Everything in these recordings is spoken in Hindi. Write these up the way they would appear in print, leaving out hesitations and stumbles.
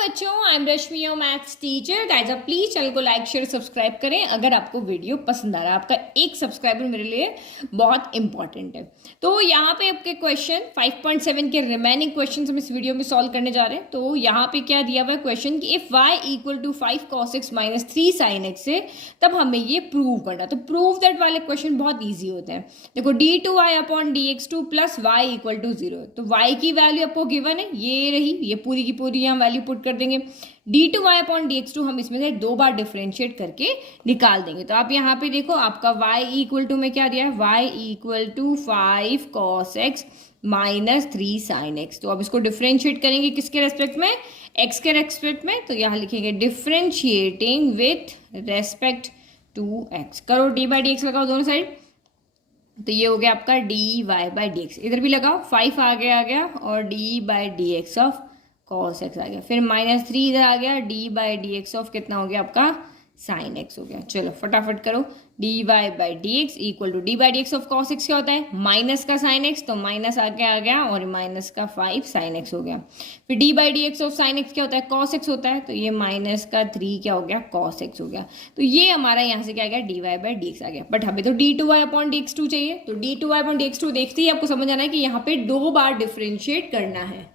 बच्चों, I am Rashmi your maths teacher. Guys, आप प्लीज चैनल को लाइक शेयर सब्सक्राइब करें अगर आपको वीडियो पसंद आ रहा है। आपका एक सब्सक्राइबर मेरे लिए बहुत इंपॉर्टेंट है। तो यहाँ पे आपके क्वेश्चन 5.7 के रिमेनिंग क्वेश्चन हम इस वीडियो में सॉल्व करने जा रहे हैं। तो यहाँ पे क्या दिया हुआ है क्वेश्चन कि if y equal to 5 cos x minus 3 sin x है, तब हमें ये प्रूव करना। तो प्रूव दैट वाले क्वेश्चन बहुत ईजी होते हैं। देखो d2y upon dx2 plus y equal to 0। तो y की वैल्यू आपको गिवन है, ये रही, ये पूरी की पूरी हम वैल्यू पुट कर देंगे। d2y अपॉन dx2 हम इसमें से दो बार डिफरेंशिएट करके निकाल देंगे। तो आप यहाँ पे देखो, आपका y इक्वल टू में क्या दिया है, y equal to 5 cos x minus 3 sin x। तो अब इसको डिफरेंशिएट करेंगे किसके रेस्पेक्ट में, x के रेस्पेक्ट में। तो यहाँ लिखेंगे differentiating with respect to x। करो d बाई डी एक्स लगाओ दोनों साइड। तो ये हो गया आपका dy बाई डी एक्स। इधर भी लगाओ, 5 आ गया और d by d x of cos x आ गया। फिर माइनस 3 इधर आ गया, d by d x of कितना हो गया आपका sin x हो गया। चलो फटाफट करो, dy by d x equal to d by d x of cos x क्या होता है, माइनस का sin x। तो माइनस आ गया और माइनस का 5 sin x हो गया। फिर d by d x of sin x क्या होता है, cos x होता है। तो ये माइनस का 3 क्या हो गया, cos x हो गया। तो ये हमारा यहाँ से क्या आ गया, dy बाई डी एक्स आ गया। बट हमें तो d2y अपॉन dx2 चाहिए। तो d2y अपॉन dx2 देखते ही आपको समझ आना है कि यहाँ पे दो बार डिफरेंशिएट करना है।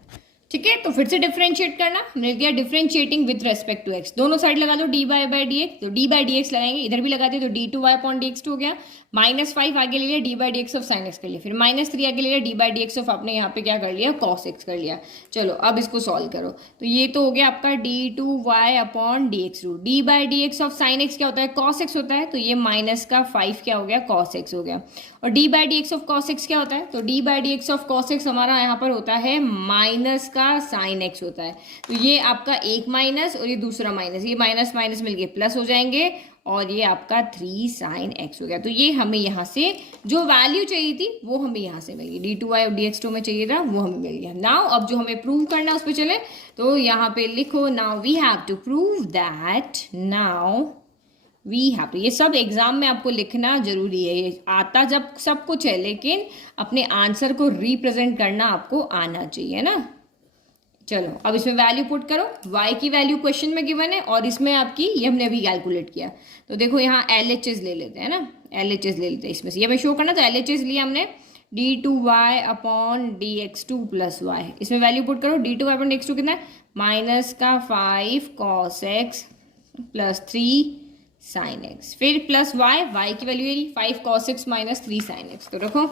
ठीक है, तो फिर से डिफरेंशिएट करना, हमने लिख दिया differentiating with respect to x. दोनों साइड लगा दो dy बाई डी एक्स। तो dy बाई डी एक्स लगाएंगे, इधर भी लगा दिए तो d2y अपॉन dx2 हो गया। माइनस 5 आगे ले लिया, d by d x of sine x कर लिया। फिर माइनस 3 आगे ले लिया, d by d x of आपने यहाँ पे क्या कर लिया, cos x कर लिया। चलो अब इसको सॉल्व करो। तो ये तो हो गया आपका d2y upon dx2। d by d x of sine x क्या होता है, cos x होता है। तो ये माइनस का 5 क्या हो गया, cos x हो गया। और d by d x of cos x क्या होता है, तो d by d x of cos x हमारा यहाँ पर होता है माइनस का sin x होता है। तो ये आपका एक माइनस और ये दूसरा माइनस, ये माइनस माइनस मिलके प्लस हो जाएंगे और ये आपका 3 sin x हो गया। तो ये हमें यहाँ से जो वैल्यू चाहिए थी वो हमें यहाँ से मिल गई, d2y और dx2 में चाहिए था वो हमें मिल गया। नाउ अब जो हमें प्रूव करना है उस पर चले। तो यहाँ पे लिखो, now we have to prove that, now we have to, ये सब एग्जाम में आपको लिखना जरूरी है। ये आता जब सब कुछ है, लेकिन अपने आंसर को रिप्रेजेंट करना आपको आना चाहिए ना। चलो अब इसमें वैल्यू पुट करो, y की वैल्यू क्वेश्चन में गिवन है और इसमें आपकी ये हमने अभी कैलकुलेट किया। तो देखो यहाँ LHS ले लेते हैं ना, LHS ले लेते हैं इसमें से, ये हमें शो करना। तो LHS लिया हमने d2y upon dx2 plus y। इसमें वैल्यू पुट करो, d2y अपॉन dx2 कितना है, माइनस का 5 cos x plus 3 sin x। फिर प्लस y की वैल्यू है 5 cos x minus 3 sin x। तो रखो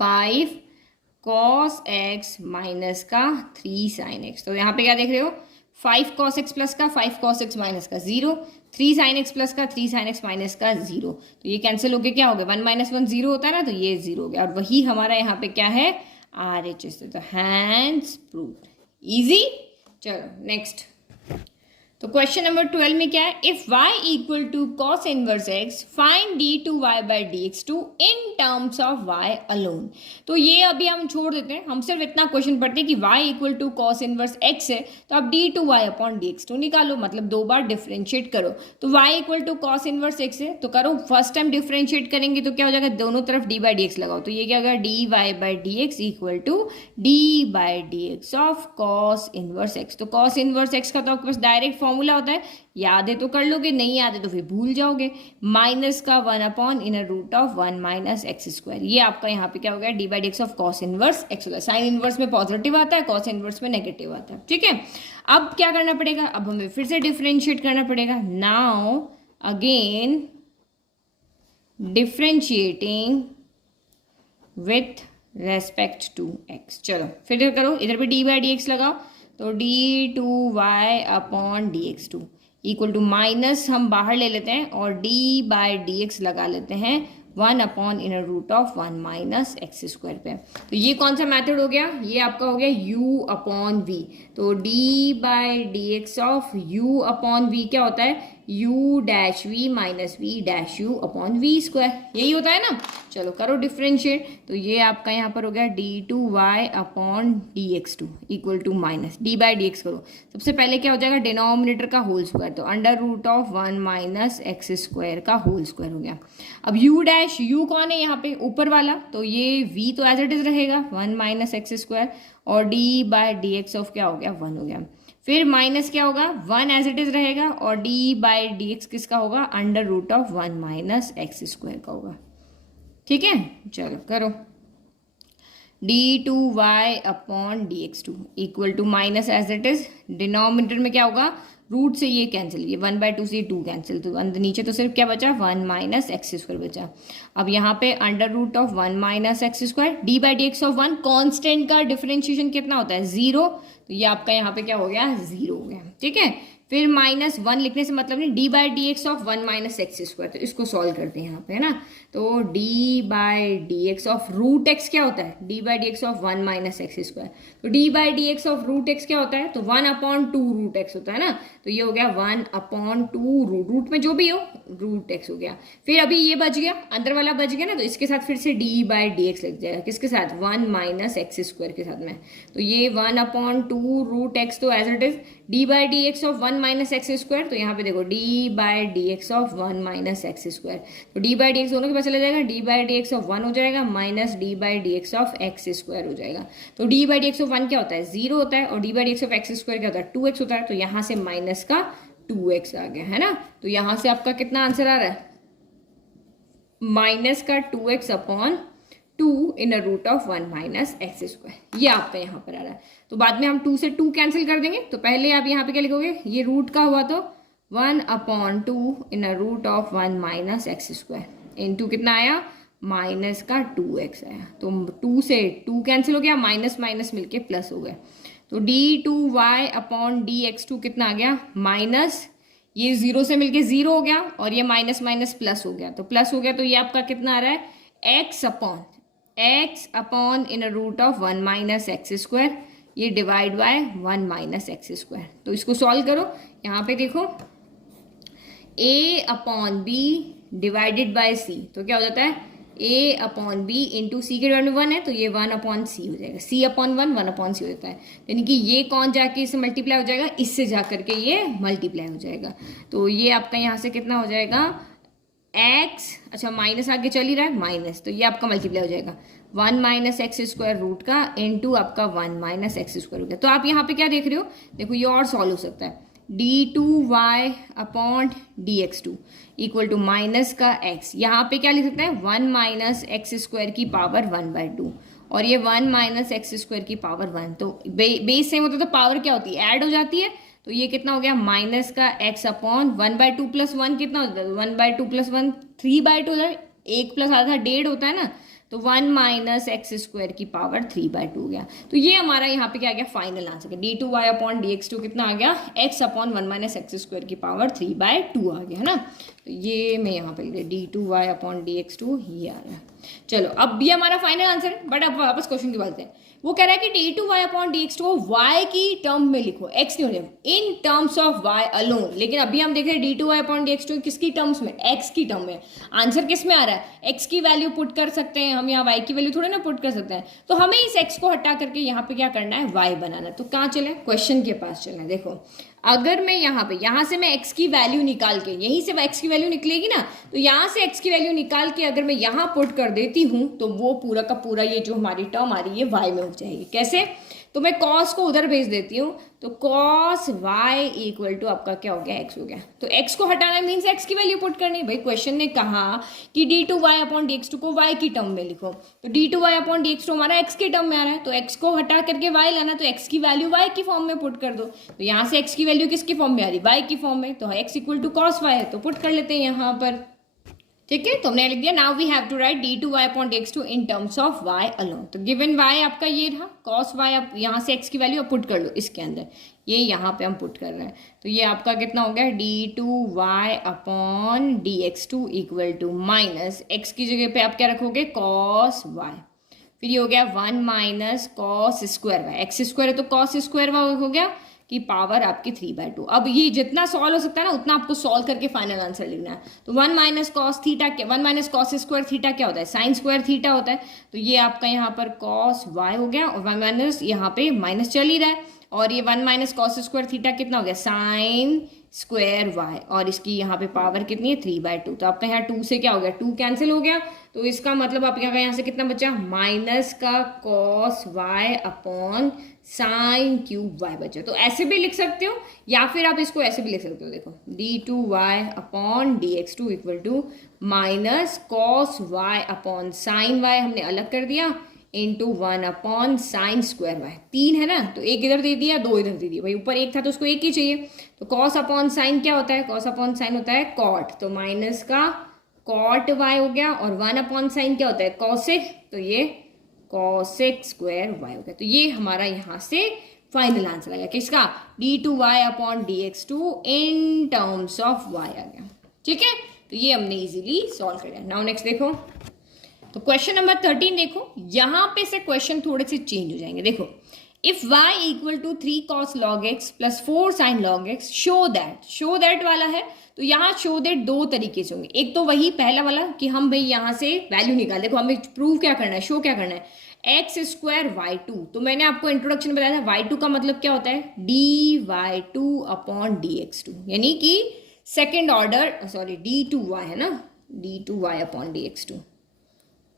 5 cos x माइनस का 3 sin x। तो यहाँ पे क्या देख रहे हो, 5 cos x प्लस का 5 cos x माइनस का 0, 3 sin x प्लस का 3 sin x माइनस का 0। तो ये कैंसिल होके क्या हो गया, 1 माइनस 1 0 होता है ना, तो ये 0 हो गया। और वही हमारा यहाँ पे क्या है, RHS। तो हैंस प्रूव्ड, इजी। चलो नेक्स्ट। तो क्वेश्चन नंबर 12 में क्या है, if y equal to cos inverse x find d2y by dx2 in terms of y alone. तो ये अभी हम छोड़ देते हैं, हम सिर्फ इतना क्वेश्चन पढ़ते हैं कि y equal to cos inverse x है, तो आप d2y अपॉन dx2 निकालो, मतलब दो बार डिफरेंशिएट करो। तो y equal to cos inverse x है, तो करो फर्स्ट टाइम डिफरेंशिएट करेंगे तो क्या हो जाएगा, दोनों तरफ d बाई डी एक्स लगाओ। तो ये क्या होगा, dy by d x equal to d by d x of cos inverse x। तो cos इनवर्स x का तो आपके पास डायरेक्ट फॉर्मूला होता है, याद है तो कर लोगे, नहीं याद है तो फिर भूल जाओगे। माइनस का 1 upon inner root of 1 minus x square. ये आपका यहाँ पे क्या हो गया, d by d x of cos inverse x होगा। साइन इनवर्स में पॉजिटिव आता है, cos इनवर्स में नेगेटिव आता है। ठीक है, अब क्या करना पड़ेगा, अब हमें फिर से डिफरेंशिएट करना पड़ेगा। Now again differentiating with respect to x। चलो फिर करो, इधर पे डी बाई डी एक्स लगाओ। तो d2y upon dx2 equal to minus हम बाहर ले लेते हैं और d बाई डी एक्स लगा लेते हैं 1 upon inner root of 1 minus x square पे। तो ये कौन सा मेथड हो गया, ये आपका हो गया u अपॉन v। तो d by d x of u upon v क्या होता है, u dash v minus v dash u upon v square, यही होता है ना। चलो करो डिफरेंशिएट। तो ये आपका यहाँ पर हो गया d2y upon dx2 equal to minus d by d x करो। सबसे पहले क्या हो जाएगा, डिनोमिनेटर का होल स्क्वायर, तो under root of 1 minus x square का होल स्क्वायर हो गया। अब u डैश, u कौन है यहाँ पे, ऊपर वाला, तो ये v तो एज इट इज रहेगा 1 माइनस एक्स स्क्वायर, और d by d x of क्या हो गया 1 हो गया। फिर माइनस क्या होगा 1 एज इट इज रहेगा और डी बाय डी एक्स किसका होगा under root of 1 minus x square का होगा। ठीक है, चलो करो। d2y upon dx2 equal to minus as it is, denominator में क्या होगा रूट से ये कैंसिल, ये 1/2 से 2 कैंसिल, तो नीचे तो सिर्फ क्या बचा 1 माइनस एक्स स्क्वायर बचा। अब यहाँ पे under root of 1 minus x square, d by d x of 1, constant का डिफरेंशिएशन कितना होता है 0, तो ये आपका यहाँ पे क्या हो गया 0 हो गया। ठीक है, फिर -1 लिखने से मतलब नहीं, D by d x of 1 minus x square, तो इसको सॉल्व करते हैं यहाँ पे, है ना। तो d by d x of root x क्या होता है, d by d x of 1 minus x square, तो d by d x of root x क्या होता है, तो 1/2 रूट एक्स होता है ना, तो ये हो गया 1/2 रूट में जो भी हो रूट एक्स हो गया। फिर अभी ये बच गया, अंदर वाला बच गया ना, तो इसके साथ फिर से डी बाई डी एक्स लग जाएगा, किसके साथ 1 माइनस एक्स स्क्वायर के साथ में, तो ये 1/2 रूट एक्स, तो as it is d by d x of 1 minus x square, तो यहाँ पे देखो d by d x of 1 minus x square, तो डी बाई डी एक्स दोनों के पास चला जाएगा, d by d x of 1 हो जाएगा minus d by d x of x square हो जाएगा। तो d by d x of 1 क्या होता है 0 होता है, और d by d x of x square क्या होता है 2x होता है, तो यहाँ से माइनस का 2x आ गया, है ना। तो यहाँ से आपका कितना आंसर आ रहा है माइनस का 2x upon 2 in root of 1 minus x square, ये आपका यहाँ पर आ रहा है। तो बाद में हम 2 से 2 कैंसिल कर देंगे, तो पहले आप यहाँ पे क्या लिखोगे, ये रूट का हुआ तो 1/2 in root of 1 minus x square into कितना आया माइनस का 2x आया, तो 2 से 2 कैंसिल हो गया, माइनस माइनस मिलके प्लस हो गया, तो d2y अपॉन dx2 कितना आ गया माइनस, ये 0 से मिलके 0 हो गया, और ये माइनस माइनस प्लस हो गया, तो प्लस हो गया, तो ये आपका कितना आ रहा है x upon in root of 1 minus x square, ये divide by 1 minus x square. तो इसको सॉल्व करो, यहाँ पे देखो a upon b divided by c, तो क्या हो जाता है a upon b into c के डिवाइड में 1 है, तो ये 1/c हो जाएगा, c अपॉन 1/c हो जाता है, यानी कि ये कौन जाके इससे मल्टीप्लाई हो जाएगा, इससे जा करके ये मल्टीप्लाई हो जाएगा। तो ये आपका यहाँ से कितना हो जाएगा x, अच्छा माइनस आगे चल ही रहा है माइनस, तो ये आपका मल्टीप्लाई हो जाएगा 1 माइनस एक्स स्क्वायर रूट का इंटू आपका 1 माइनस एक्स स्क्वायर हो गया। तो आप यहाँ पे क्या देख रहे हो, देखो ये और सॉल्व हो सकता है, d2y upon dx2 equal to minus का x, यहाँ पे क्या लिख सकते हैं 1 माइनस एक्स स्क्वायर की पावर 1/2, और ये 1 माइनस एक्स स्क्वायर की पावर 1, तो बेस सेम होता है तो पावर क्या होती है ऐड हो जाती है, तो ये कितना हो गया माइनस का x अपॉन 1/2 प्लस 1 कितना होता है 1/2 प्लस 1 3/2 होता है, 1 प्लस आधा 1.5 होता है ना, तो 1 माइनस एक्स स्क्वायर की पावर 3/2 हो गया। तो ये हमारा यहाँ पे क्या आ गया final answer, d2y upon dx2 कितना आ गया x upon 1 minus x square की पावर 3/2 आ गया, है ना। तो ये मैं यहाँ पे लिख d2y अपॉन dx2 ये आ रहा है। चलो अब ये हमारा फाइनल आंसर है, बट अब वापस क्वेश्चन की बात है, वो कह रहा है कि d2y अपॉन dx2 को y की टर्म में लिखो, x नहीं होने इन टर्म्स ऑफ y अलोन, लेकिन अभी हम देख रहे हैं d2y अपॉन dx2 किसकी टर्म्स में x की टर्म में, आंसर किस में आ रहा है x की वैल्यू पुट कर सकते हैं हम, यहाँ y की वैल्यू थोड़े ना पुट कर सकते हैं, तो हमें इस x को हटा करके यहाँ पे क्या करना है y बनाना। तो कहाँ चले क्वेश्चन के पास चले, देखो अगर मैं यहाँ से मैं x की वैल्यू निकाल के, यहीं से x की वैल्यू निकलेगी ना, तो यहाँ से x की वैल्यू निकाल के अगर मैं यहाँ पुट कर देती हूँ तो वो पूरा का पूरा ये जो हमारी टर्म आ रही है y में हो जाएगी। कैसे, तो मैं cos को उधर भेज देती हूँ, तो cos y इक्वल टू आपका क्या हो गया x हो गया, तो x को हटाना मीन्स x की वैल्यू पुट करनी। भाई क्वेश्चन ने कहा कि d2y अपॉन dx2 को y की टर्म में लिखो, तो d2y अपॉन dx2 हमारा x के टर्म में आ रहा है, तो x को हटा करके y लाना, तो x की वैल्यू y की फॉर्म में पुट कर दो, तो यहाँ से x की वैल्यू किसकी फॉर्म में आ रही है y की फॉर्म में, तो x equal to cos y है, तो पुट कर लेते हैं यहाँ पर। ठीक है, तो हमने लिख दिया now we have to write d2y upon dx2 in terms of y alone. तो गिवन y आपका ये रहा, cos y आप यहाँ से x की वैल्यू पुट कर लो इसके अंदर, ये यहाँ पे हम पुट कर रहे हैं, तो ये आपका कितना हो गया d2y upon dx2 equal to minus x की जगह पे आप क्या रखोगे cos y, फिर ये हो गया 1 minus cos square y, x square है तो cos स्क्वायर y हो गया की पावर आपकी 3/2। अब ये जितना सॉल्व हो सकता है ना उतना आपको सॉल्व करके फाइनल आंसर लिखना है। तो 1 minus cos theta, 1 minus cos square theta क्या होता है साइन स्क्वायर थीटा होता है, तो ये आपका यहाँ पर कॉस y हो गया, और 1 माइनस यहाँ पे माइनस चल ही रहा है, और ये 1 माइनस कॉस स्क्वायर थीटा कितना हो गया साइन स्क्वायर वाई, और इसकी यहाँ पे पावर कितनी है 3/2। तो आपका यहाँ 2 से क्या हो गया, 2 कैंसिल हो गया, तो इसका मतलब आपके यहाँ से कितना बचा, माइनस का cos y upon sine cube y बचा। तो ऐसे भी लिख सकते हो या फिर आप इसको ऐसे भी लिख सकते हो, देखो d2y upon dx2 equal to minus cos y upon sine y हमने अलग कर दिया into 1 upon sine square y. 3 है ना, तो एक इधर दे दिया, 2 इधर दे दिया, भाई ऊपर एक था तो उसको एक ही चाहिए। तो कॉस अपॉन साइन क्या होता है, कॉस अपॉन साइन होता है कॉट, तो माइनस का कॉट वाई हो गया, और 1 अपॉन साइन क्या होता है कॉसेक, तो ये कॉसेक स्क्वायर वाई हो गया। तो ये हमारा यहाँ से फाइनल आंसर आ गया किसका, d2y upon dx2 in terms of y आ गया। ठीक है, तो ये हमने इजीली सॉल्व कर लिया। नाउ नेक्स्ट देखो, तो क्वेश्चन नंबर 13 देखो, यहां पे से क्वेश्चन थोड़े से चेंज हो जाएंगे। देखो, if y equal to 3 cos log x plus 4 sin log x show that वाला है, तो यहाँ शो दैट दो तरीके से होंगे। एक तो वही पहला वाला कि हम भाई यहाँ से वैल्यू निकाल, देखो हमें प्रूव क्या करना है, शो क्या करना है, एक्स स्क्वायर y2। तो मैंने आपको इंट्रोडक्शन में बताया था y2 का मतलब क्या होता है, dy2 अपॉन dx2, यानी कि सेकेंड ऑर्डर, सॉरी d2y है ना, d2y upon dx2,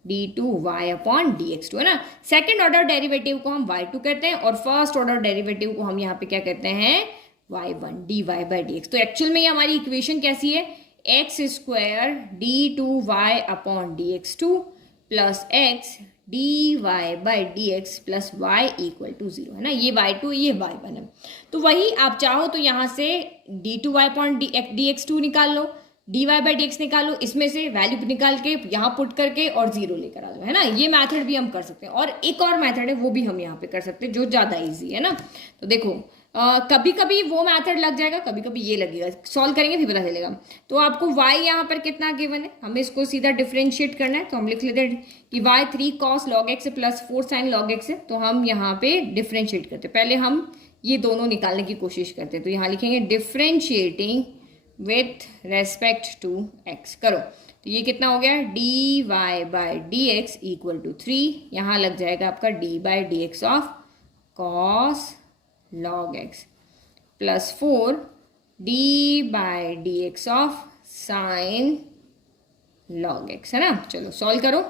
d2y upon dx2 है ना। सेकेंड ऑर्डर डेरिवेटिव को हम y2 कहते हैं और फर्स्ट ऑर्डर डेरिवेटिव को हम यहाँ पे क्या कहते हैं, y1 dy बाई dx। तो एक्चुअल में ये हमारी इक्वेशन कैसी है, x square d2y upon dx2 plus x dy by dx plus y equal to 0 है ना, ये y2 ये y1 है। तो वही आप चाहो तो यहाँ से d2y अपॉन dx2 निकाल लो, dy बाई dx निकालो, इसमें से वैल्यू निकाल के यहाँ पुट करके और 0 लेकर आ जाओ, है ना। ये मेथड भी हम कर सकते हैं, और एक और मेथड है वो भी हम यहाँ पे कर सकते हैं जो ज़्यादा इजी है ना। तो देखो कभी कभी वो मेथड लग जाएगा, कभी कभी ये लगेगा, सॉल्व करेंगे फिर पता चलेगा। तो आपको y यहाँ पर कितना गिवन है, हमें इसको सीधा डिफ्रेंशिएट करना है, तो हम लिख लेते हैं कि y 3 cos log x plus 4 sin log x है। तो हम यहाँ पे डिफ्रेंशिएट करते हैं, पहले हम ये दोनों निकालने की कोशिश करते हैं। तो यहाँ लिखेंगे differentiating with respect to x करो, तो ये कितना हो गया, dy by dx equal to 3, यहाँ लग जाएगा आपका d by dx of cos log x plus 4 d by dx of sin log x है ना। चलो सॉल्व करो,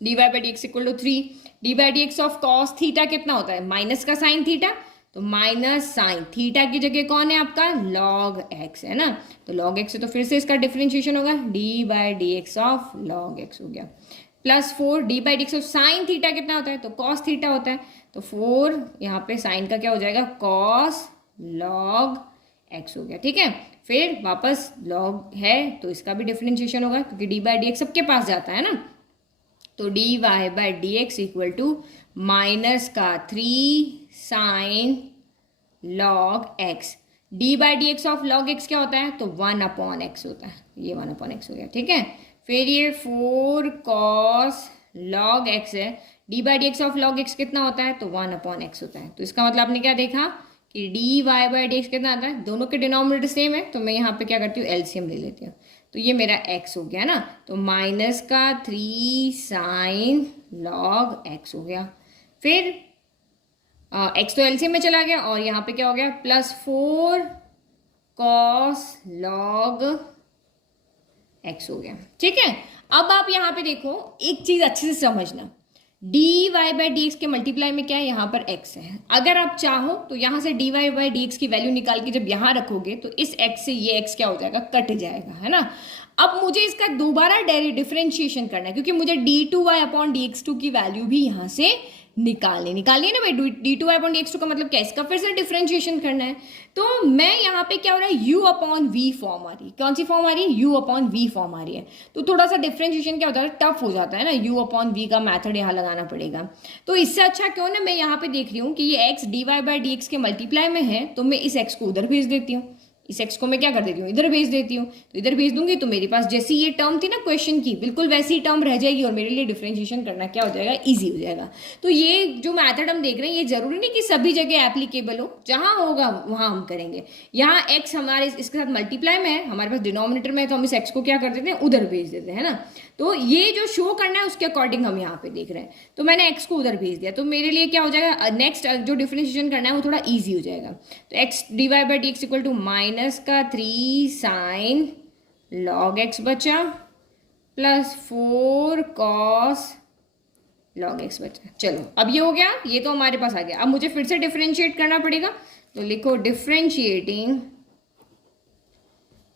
dy by dx equal to 3, d by dx of cos theta कितना होता है, माइनस का साइन थीटा, तो माइनस साइन थीटा की जगह कौन है आपका, log x है ना। तो log x है तो फिर से इसका डिफरेंशिएशन होगा, d by dx of log x हो गया, plus 4 d by dx of sine theta कितना होता है, तो cos थीटा होता है, तो 4 यहाँ पे साइन का क्या हो जाएगा, cos log x हो गया। ठीक है, फिर वापस log है तो इसका भी डिफरेंशिएशन होगा क्योंकि d बाई dx सबके पास जाता है ना। तो dy by dx equal to minus का 3 sine log x, d by dx of log x क्या होता है, तो 1 अपॉन x होता है, ये 1 अपॉन x हो गया। ठीक है, फिर ये 4 cos log x है, d by dx of log x कितना होता है, तो 1 अपॉन x होता है। तो इसका मतलब आपने क्या देखा कि dy बाई dx कितना आता है, दोनों के डिनोमिनेटर सेम है, तो मैं यहाँ पे क्या करती हूँ, एलसीएम ले लेती हूँ, तो ये मेरा x हो गया ना। तो माइनस का 3 साइन log x हो गया, फिर x तो एलसीएम में चला गया और यहाँ पे क्या हो गया, प्लस 4 cos log x हो गया। ठीक है, अब आप यहाँ पे देखो एक चीज अच्छे से समझना, dy बाई dx के मल्टीप्लाई में क्या है, यहाँ पर x है। अगर आप चाहो तो यहाँ से dy बाई dx की वैल्यू निकाल के जब यहाँ रखोगे तो इस x से ये x क्या हो जाएगा, कट जाएगा, है ना। अब मुझे इसका दोबारा डिफरेंशिएशन करना है क्योंकि मुझे d2y अपॉन dx2 की वैल्यू भी यहाँ से निकालनी है ना भाई। d2y अपॉन dx2 का मतलब क्या है, इसका फिर से डिफरेंशिएशन करना है। तो मैं यहाँ पे क्या हो रहा है, u अपॉन v फॉर्म आ रही है, कौन सी फॉर्म आ रही है, u अपॉन v फॉर्म आ रही है। तो थोड़ा सा डिफरेंशिएशन क्या होता है, टफ हो जाता है ना, u अपॉन v का मैथड यहाँ लगाना पड़ेगा। तो इससे अच्छा क्यों ना मैं यहाँ पे देख रही हूँ कि ये x dy बाई dx के मल्टीप्लाई में है, तो मैं इस x को उधर भेज देती हूँ। इस x को मैं क्या कर देती हूँ, इधर भेज देती हूँ। तो इधर भेज दूंगी तो मेरे पास जैसी ये टर्म थी ना क्वेश्चन की, बिल्कुल वैसी टर्म रह जाएगी और मेरे लिए डिफरेंशिएशन करना क्या हो जाएगा, ईजी हो जाएगा। तो ये जो मैथड हम देख रहे हैं ये जरूरी नहीं कि सभी जगह एप्लीकेबल हो, जहां होगा वहां हम करेंगे। यहाँ x हमारे इसके साथ मल्टीप्लाई में है, हमारे पास डिनोमिनेटर में है, तो हम इस x को क्या कर देते हैं, उधर भेज देते हैं, है ना। तो ये जो शो करना है उसके अकॉर्डिंग हम यहाँ पे देख रहे हैं। तो मैंने x को उधर भेज दिया, तो मेरे लिए क्या हो जाएगा, नेक्स्ट जो डिफरेंशिएशन करना है वो थोड़ा ईजी हो जाएगा। तो x dy by d x equal to minus का 3 साइन लॉग x बचा प्लस 4 कॉस लॉग x बचा। चलो अब ये हो गया, ये तो हमारे पास आ गया। अब मुझे फिर से डिफरेंशिएट करना पड़ेगा, तो लिखो differentiating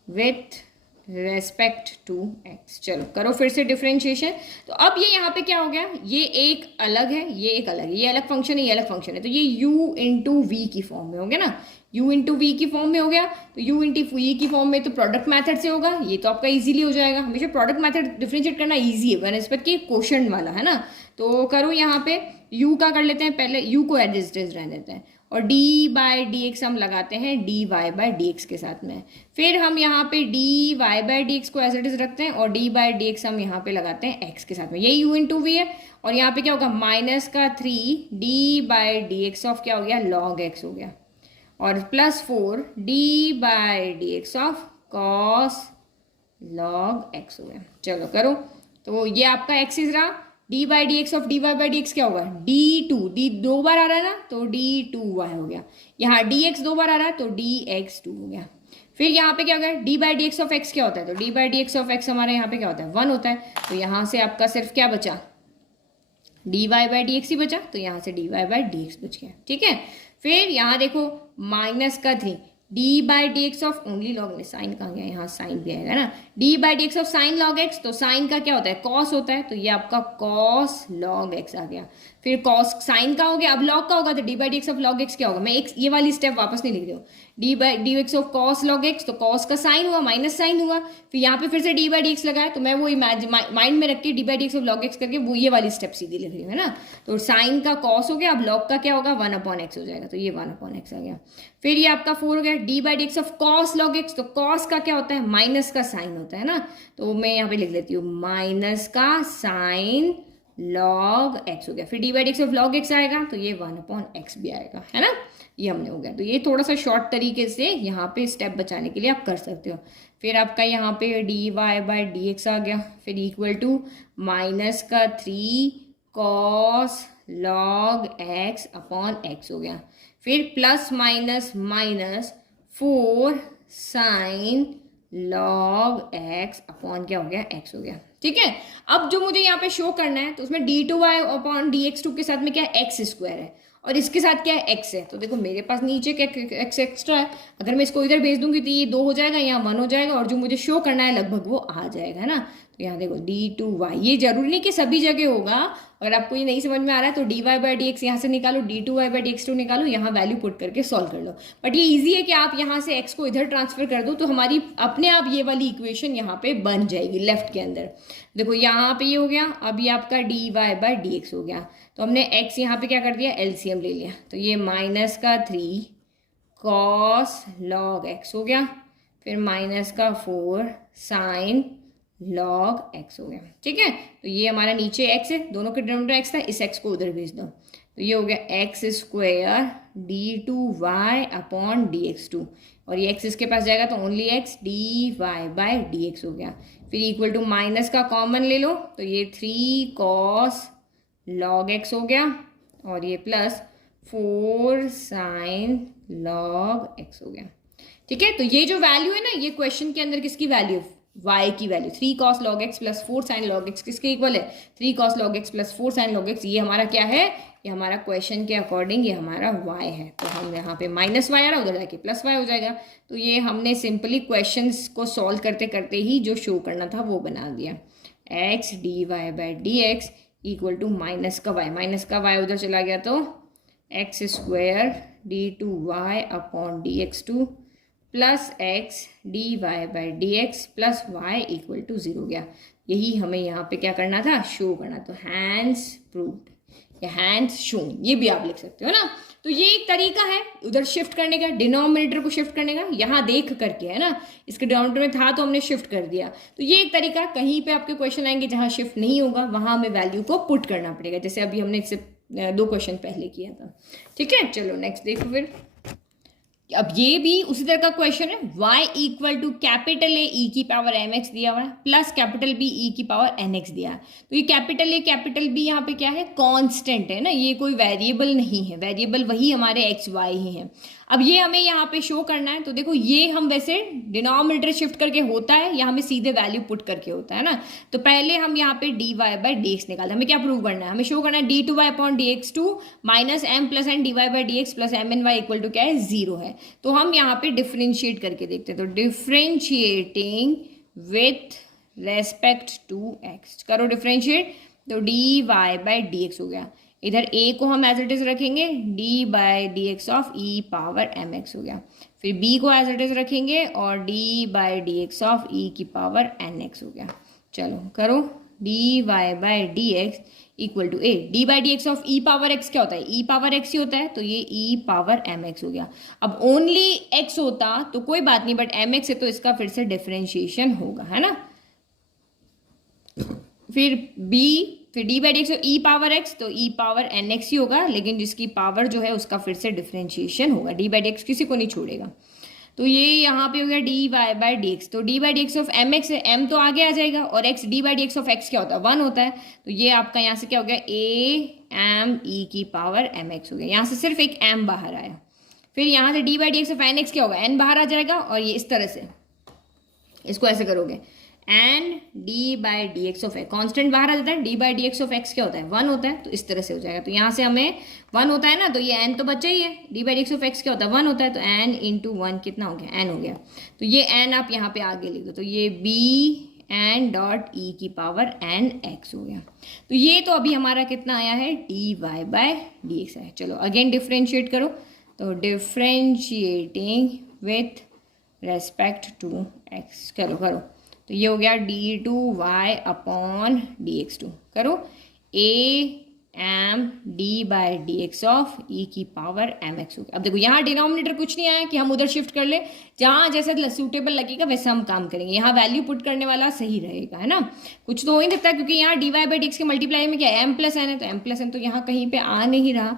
with respect to x। चलो करो फिर से डिफरेंशिएशन। तो अब ये यहाँ पे क्या हो गया, ये एक अलग है, ये एक अलग है, ये अलग फंक्शन है, ये अलग फंक्शन है, तो ये u इंटू वी की फॉर्म में हो गया ना, u इंटू वी की फॉर्म में हो गया। तो u इंटू वी की फॉर्म में तो प्रोडक्ट मैथड से होगा, ये तो आपका इजीली हो जाएगा। हमेशा प्रोडक्ट मैथड डिफरेंशिएट करना इजी है बनस्पत की क्वोशंट वाला, है ना। तो करो यहाँ पे u का कर लेते हैं, पहले u को एज रहने देते हैं, और d बाई डी एक्स हम लगाते हैं dy बाई डी एक्स के साथ में। फिर हम यहाँ पे dy बाई डी एक्स को एज इट इज रखते हैं, और d बाई डी एक्स हम यहाँ पे लगाते हैं x के साथ में, यही u इंटू वी है। और यहाँ पे क्या होगा, माइनस का 3 d by d x of क्या हो गया, log x हो गया, और plus 4 d by d x of cos log x हो गया। चलो करो, तो ये आपका x इज रहा, d by d x of dy by d x क्या होगा, d2, d 2 बार आ रहा है ना, तो d2y हो गया। यहाँ dx 2 बार आ रहा है तो dx2 हो गया। फिर यहाँ पे क्या हो गया, d by d x of x क्या होता है, तो d by d x of x हमारे यहाँ पे क्या होता है, 1 होता है। तो यहाँ से आपका सिर्फ क्या बचा, dy बाई डी एक्स ही बचा, तो यहाँ से dy बाई डी एक्स बच गया, ठीक है। फिर यहाँ देखो माइनस का 3 d by d x of only log में, साइन कहाँ गया, यहाँ साइन भी आएगा ना, d by d x of sine log x, तो साइन का क्या होता है, कॉस होता है, तो ये आपका कॉस लॉग x आ गया। फिर कॉस साइन का हो गया, अब लॉग का होगा तो d by d x of log x क्या होगा, मैं एक ये वाली स्टेप वापस नहीं लिख रही हूँ, d by d x of cos log x, तो कॉस का साइन हुआ माइनस साइन हुआ, फिर यहाँ पे फिर से d बाई डी एक्स लगाया, तो मैं वो माइंड में रख के d by d x of log x करके वो ये वाली स्टेप सीधी लिख रही हूँ, है ना। तो साइन का कॉस हो गया, अब लॉग का क्या होगा, 1/x हो जाएगा, तो ये 1/x आ गया। फिर ये आपका 4 हो गया, d by d x of cos log x, तो कॉस का क्या होता है, माइनस का साइन होता है ना, तो मैं यहाँ पे लिख लेती हूँ माइनस का साइन लॉग x हो गया। फिर d by d x of log x आएगा, तो ये 1/x भी आएगा, है ना। ये हमने हो गया, तो ये थोड़ा सा शॉर्ट तरीके से यहाँ पे स्टेप बचाने के लिए आप कर सकते हो। फिर आपका यहाँ पे dy बाई डी एक्स आ गया, फिर इक्वल टू माइनस का 3 cos log x upon x हो गया। फिर plus minus minus 4 sign log x upon क्या हो गया, x हो गया, ठीक है। अब जो मुझे यहाँ पे शो करना है, तो उसमें d2y अपॉन dx2 के साथ में क्या है, x स्क्वायर है, और इसके साथ क्या है, x है। तो देखो मेरे पास नीचे क्या x एक्स्ट्रा है, अगर मैं इसको इधर भेज दूंगी तो ये 2 हो जाएगा, यहाँ 1 हो जाएगा, और जो मुझे शो करना है लगभग वो आ जाएगा, है ना। तो यहाँ देखो d2y, ये जरूरी नहीं कि सभी जगह होगा, अगर आपको ये नहीं समझ में आ रहा है तो dy बाई डी एक्स यहाँ से निकालो, d2y बाई dx2 निकालो, यहाँ वैल्यू पुट करके सॉल्व कर लो। बट ये इजी है कि आप यहाँ से x को इधर ट्रांसफर कर दो, तो हमारी अपने आप ये वाली इक्वेशन यहाँ पे बन जाएगी लेफ्ट के अंदर। देखो यहाँ पे ये हो गया, अब ये आपका dy बाई dx हो गया, तो हमने x यहाँ पे क्या कर दिया, LCM ले लिया, तो ये माइनस का 3 कॉस लॉग x हो गया, फिर माइनस का 4 साइन लॉग x हो गया, ठीक है। तो ये हमारा नीचे x है, दोनों के डिनोमिनेटर x था, इस x को उधर भेज दो, तो ये हो गया x square d2y upon dx2, और ये x इसके पास जाएगा तो only x dy by dx हो गया। फिर इक्वल टू माइनस का कॉमन ले लो, तो ये 3 कॉस लॉग x हो गया, और ये प्लस 4 साइन लॉग x हो गया, ठीक है। तो ये जो वैल्यू है ना, ये क्वेश्चन के अंदर किसकी वैल्यू, y की value 3 cos log x plus 4 sin log x किसके इक्वल है, 3 cos log x plus 4 sin log x, ये हमारा क्या है, ये हमारा क्वेश्चन के अकॉर्डिंग ये हमारा y है। तो हम यहाँ पे माइनस वाई आ रहा, उधर जाके प्लस वाई हो जाएगा। तो ये हमने सिंपली क्वेश्चंस को सॉल्व करते करते ही जो शो करना था वो बना दिया, x dy by d x equal to minus का y उधर चला गया, तो x square d2y upon dx2 plus x dy by d x plus y equal to 0 गया। यही हमें यहाँ पे क्या करना था, शो करना। तो हैंस प्रूव्ड, या हैंड्स शोन, ये भी आप लिख सकते हो ना। तो ये एक तरीका है उधर शिफ्ट करने का, डिनोमिनेटर को शिफ्ट करने का, यहाँ देख करके, है ना, इसके डिनोमिनेटर में था तो हमने शिफ्ट कर दिया। तो ये एक तरीका, कहीं पे आपके क्वेश्चन आएंगे जहाँ शिफ्ट नहीं होगा वहां हमें वैल्यू को पुट करना पड़ेगा, जैसे अभी हमने इससे 2 क्वेश्चन पहले किया था। ठीक है, चलो नेक्स्ट देखो फिर। अब ये भी उसी तरह का क्वेश्चन है, y equal to capital a e की पावर एम एक्स दिया हुआ है प्लस कैपिटल बी ई की पावर एन एक्स दिया है। तो ये कैपिटल बी यहाँ पे क्या है, कांस्टेंट है ना, ये कोई वेरिएबल नहीं है, वेरिएबल वही हमारे एक्स वाई ही है। अब ये हमें यहाँ पे शो करना है, तो देखो ये हम वैसे डिनोमिनेटर शिफ्ट करके होता है या हमें सीधे वैल्यू पुट करके होता है ना। तो पहले हम यहाँ पे d y by d x निकालते हैं। हमें क्या प्रूव करना है, हमें शो करना है d two y upon d x two minus m plus n d y by d x plus m n y equal to क्या है, 0 है। तो हम यहाँ पे डिफ्रेंशिएट करके देखते हैं, तो differentiating with respect to x, करो डिफ्रेंशिएट, तो d y by d x हो गया। इधर a को हम एज इट इज रखेंगे d by d x of e power m x हो गया। फिर b को एज इट इज रखेंगे और d by d x of e की पावर एन एक्स हो गया। चलो करो, d y by d x equal to a, d by d x of e power x क्या होता है, e पावर x ही होता है, तो ये e पावर एम एक्स हो गया। अब ओनली x होता तो कोई बात नहीं, बट एम एक्स है तो इसका फिर से डिफरेंशिएशन होगा, है ना। फिर D by d x E power x, तो ई पावर एन एक्स ही होगा, लेकिन जिसकी पावर जो है उसका फिर से डिफरेंशिएशन होगा, डी बाई डी एक्स किसी को नहीं छोड़ेगा। तो ये यहाँ पे हो गया d y by d x, तो d by d x of m x है, एम तो आगे आ जाएगा, और x d by d x of x क्या होता है, 1 होता है। तो ये आपका यहाँ से क्या हो गया, ए एम ई की पावर एम एक्स हो गया, यहाँ से सिर्फ एक एम बाहर आया। फिर यहाँ से d by d x of n x क्या होगा, एन बाहर आ जाएगा, और ये इस तरह से इसको ऐसे करोगे, n d by d x of x, constant बाहर आ जाता है, d by d x of x क्या होता है, 1 होता है, तो इस तरह से हो जाएगा। तो यहाँ से हमें 1 होता है ना, तो ये एन तो बच्चा ही है, d by d x of x क्या होता है, 1 होता है, तो एन इंटू 1 कितना हो गया, एन हो गया। तो ये एन आप यहाँ पे आगे लिख दो, तो ये बी एन डॉट ई की पावर एन एक्स हो गया। तो ये तो अभी हमारा कितना आया है, d y by d x है। चलो अगेन डिफ्रेंशिएट करो, तो differentiating with respect to x, करो, तो ये हो गया d two y upon d x two, करो, a m d by d x of e की पावर एम एक्स हो गया। अब देखो यहाँ डिनोमिनेटर कुछ नहीं आया कि हम उधर शिफ्ट कर ले, जहाँ जैसा सूटेबल लगेगा वैसे हम काम करेंगे, यहाँ वैल्यू पुट करने वाला सही रहेगा, है ना। कुछ तो हो ही नहीं सकता, क्योंकि यहाँ d y by d x के मल्टीप्लाई में क्या है, एम प्लस एन है, तो एम प्लस एन तो यहाँ कहीं पे आ नहीं रहा।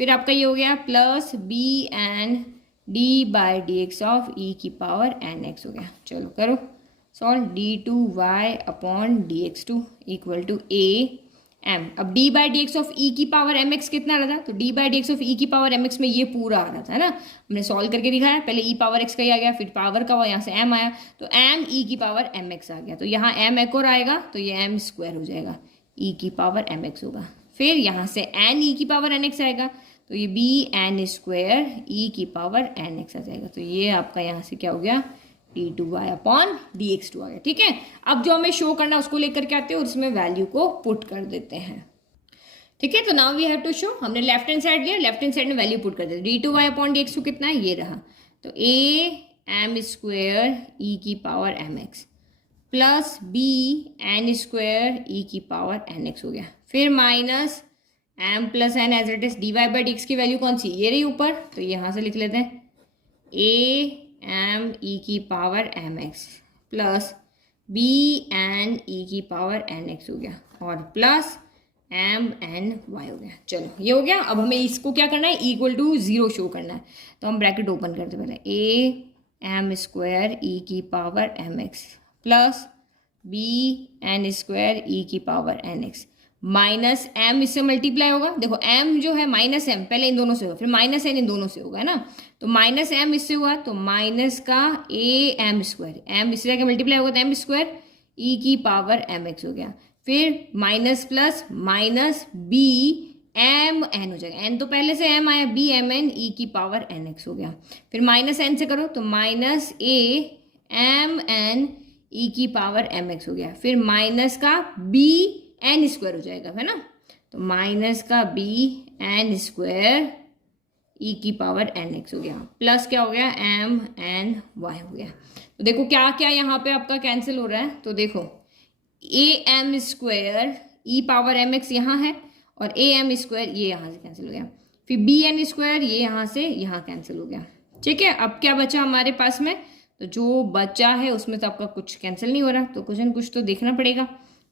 फिर आपका ये हो गया plus b n d by d x of e की पावर एन एक्स हो गया। चलो करो solve, d two y upon d x two equal to a m. अब d by d x of e की पावर एम एक्स कितना रहा था, तो d by d x of e की पावर एम एक्स में ये पूरा आ रहा था ना, हमने सॉल्व करके दिखाया, पहले ई पावर एक्स का ही आ गया, फिर पावर का हुआ, यहाँ से एम आया, तो एम ई की पावर एम एक्स आ गया। तो यहाँ एम एक और आएगा, तो ये एम स्क्वायर हो जाएगा, ई की पावर एम एक्स होगा। फिर यहाँ से एन ई की पावर एन एक्स आएगा, तो ये बी एन स्क्वायर ई की पावर एन एक्स आ जाएगा। तो ये आपका यहाँ से क्या हो गया, d two y upon d x two आ गया। ठीक है, अब जो हमें शो करना है उसको लेकर के आते हैं और उसमें वैल्यू को पुट कर देते हैं। ठीक है, तो now we have to show, हमने लेफ्ट हैंड साइड लिया, लेफ्ट हैंड साइड में वैल्यू पुट कर देते, d two y upon d x two कितना है, ये रहा, तो ए एम स्क्वायर ई की power m x plus b n square e की पावर एन एक्स हो गया। फिर minus m plus n as it is, d y by d x की वैल्यू कौन सी, ये रही ऊपर, तो यहाँ से लिख लेते हैं ए एम ई की power m x plus b n e की पावर एन एक्स हो गया, और प्लस एम एन वाई हो गया। चलो ये हो गया। अब हमें इसको क्या करना है, इक्वल टू 0 शो करना है, तो हम ब्रैकेट ओपन करते पहले, ए एम स्क्वायर ई की power m x plus b n square e की power n x minus m इससे मल्टीप्लाई होगा, देखो एम जो है माइनस एम पहले इन दोनों से होगा, फिर माइनस एन इन दोनों से होगा, है ना। तो माइनस एम इससे हुआ, तो माइनस का ए एम स्क्वायर, एम इससे जाके मल्टीप्लाई होगा, तो एम स्क्वायर ई की पावर एम एक्स हो गया। फिर minus plus minus b m n हो जाएगा, एन तो पहले से एम आया, बी एम एन ई की पावर एन एक्स हो गया। फिर माइनस एन से करो, तो minus a m n e की पावर एम एक्स हो गया। फिर माइनस का बी एन स्क्वायर हो जाएगा, है ना, तो माइनस का बी एन स्क्वायर ई की पावर एन एक्स हो गया, प्लस क्या हो गया, एम एन वाई हो गया। तो देखो क्या क्या यहाँ पे आपका कैंसिल हो रहा है, तो देखो a m square e power m x यहाँ है, और ए एम स्क्वायर ये यहाँ से कैंसिल हो गया, फिर बी एन स्क्वायर ये यहाँ से यहाँ कैंसिल हो गया। ठीक है, अब क्या बचा हमारे पास में, तो जो बचा है उसमें तो आपका कुछ कैंसिल नहीं हो रहा, तो कुछ न कुछ तो देखना पड़ेगा।